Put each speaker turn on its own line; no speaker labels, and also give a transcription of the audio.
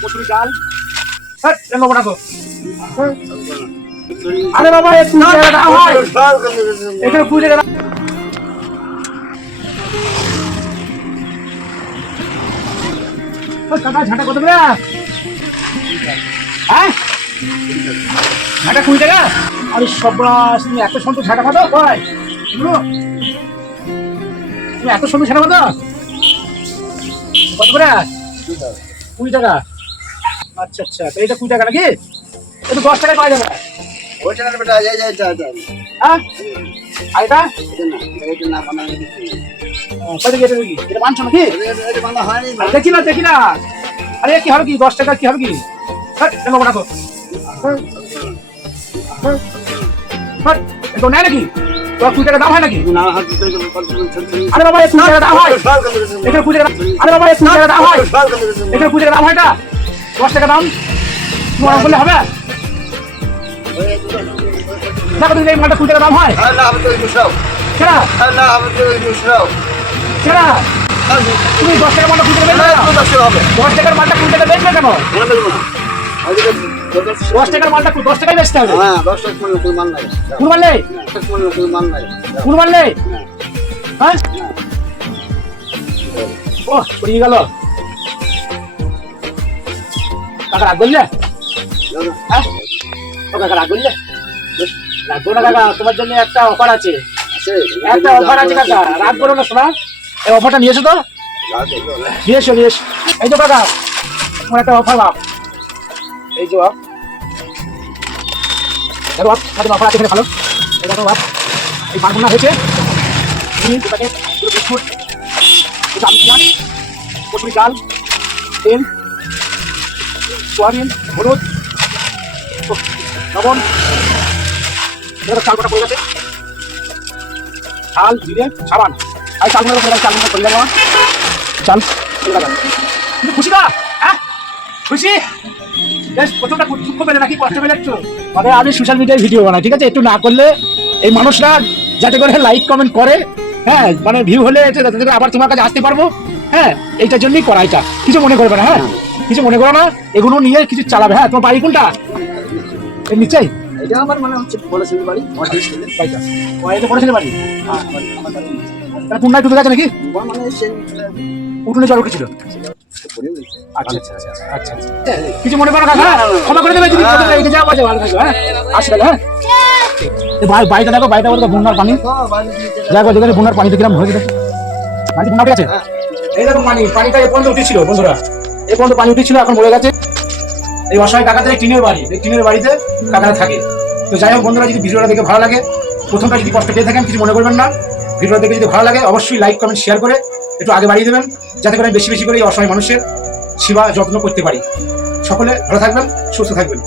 মসুরি ডাল আরে বাবা, এ কুড়ি টাকা এখানে কুড়ি টাকা দাম ওই কাকা ঝাঁটা কত হ্যাঁ ঝাঁটা কুড়ি টাকা আরে সব্রাস তুমি এত সন্তু ঝাঁটা খাতো শুনো তুমি এত সন্তু ঝাঁটা খাতো কত করে? কুড়ি টাকা। আচ্ছা আচ্ছা। তো এটা কুড়ি টাকা নাকি? এটা দশ টাকায় পাওয়া যাবে। হ্যাঁ? আর এটা? ও, কত দিয়ে দেবে কি এটা মানছো নাকি? দেখি না দেখি না আরে কি কি? দশ টাকা কি হবে কি? হ্যাঁ নেব না হ্যাঁ, হ্যাঁ, হ্যাঁ, নাকি? তোর কুড়ি টাকা দাম হয় নাকি? আরে বাবা কুড়ি টাকা দাম হয়। এখানে কুড়ি টাকা আরে বাবা কুড়ি টাকা দাম হয়। এখানে কুড়ি টাকা দাম হয় এটা দশ টাকা দাম। তোমার বললে হবে। দেখো তুমি এই মালটা কুড়ি টাকা দাম হয় সেরা। সেরা। তুমি দশ টাকা মালটা কুড়ি টাকা বেচবে না দশ টাকার মালটা কুড়ি টাকা বেচবে কেন? দশ টাকার মালটা দশ টাকায় বেচতে হবে। কোন মারলে কোন মারলে হ্যাঁ। ও পড়িয়ে গেল। কাকা রাগ করলে? হ্যাঁ? ও কাকা রাগ করলে? কাকা তোমার জন্য একটা অফার আছে। একটা অফার আছে কাকা। রাগ করো না শোনা। এই অফারটা নিয়ে এসো তো নিয়ে এসো নিয়ে এসো এই তো কাকা তোমার একটা অফার বাপ এই যে বাপ দেখো বাপ তোমাদের অফার আছে ভালো। এই দেখো বাপ এই বারগুনা হয়েছে। দুটো বিস্কুট আলু পেঁয়াজ মসুরি ডাল, তেল, সোয়াবিন, হলুদ লবণ। এবার চাল কটা পড়ে গেছে। চাল জিরে, সাবান। আর চাল করে চাল গুঁড়ো করে দেওয়া চাল। খুশি না হ্যাঁ? খুশি? বেশ প্রথমটা দুঃখ পেলে নাকি কষ্ট পেলে একটু। মানে আমি সোশ্যাল মিডিয়ায় ভিডিও বানাই ঠিক আছে? একটু না করলে এই মানুষরা যাতে করে লাইক কমেন্ট করে হ্যাঁ মানে ভিউ হলে যাতে করে আবার তোমার কাছে আসতে পারব হ্যাঁ এইটার জন্যই করা এটা। কিছু মনে করবে না হ্যাঁ? কিছু মনে করো না এগুলো নিয়ে কিছু চালাবে হ্যাঁ? তোমার বাড়ি কোনটা? এর নিচেই
এটা আমার মানে হচ্ছে বাড়ি।
বাড়িটা।
হ্যাঁ, আমার- আমার বাড়ি।
পুনরায় ডুবে গেছে নাকি?
মানে সেই
উঠোনে জল উঠেছিল? আচ্ছা আচ্ছা আচ্ছা আচ্ছা আচ্ছা। কিছু মনে করো না কাকা ক্ষমা করে দেবে যদি কোথাও রেখে যাওয়া ভালো থাকবে হ্যাঁ? আসবে হ্যাঁ? ভাই বাড়িটা দেখো বাড়িটা বলতে বন্যার পানি। দেখো যেখানে বন্যার পানিতে কিরম হয়ে গেছে বাড়িতে বন্যা উঠে এই দেখো পানি পানিটা পর্যন্ত উঠেছিল বন্ধুরা। পর্যন্ত পানি উঠেছিল এখন মরে গেছে। এই অসহায় কাকাদের এই টিনের বাড়ি। এই টিনের বাড়িতে কাকারা থাকে। তো যাই হোক বন্ধুরা যদি ভিডিওটা দেখে ভালো লাগে প্রথমটা যদি কষ্ট পেয়ে থাকেন কিছু মনে করবেন না। ভিডিওটা দেখে যদি ভালো লাগে অবশ্যই লাইক কমেন্ট শেয়ার করে একটু আগে বাড়িয়ে দেবেন, যাতে করে বেশি বেশি করে এই অসহায় মানুষের সেবা যত্ন করতে পারি। সকলে ভালো থাকবেন, সুস্থ থাকবেন।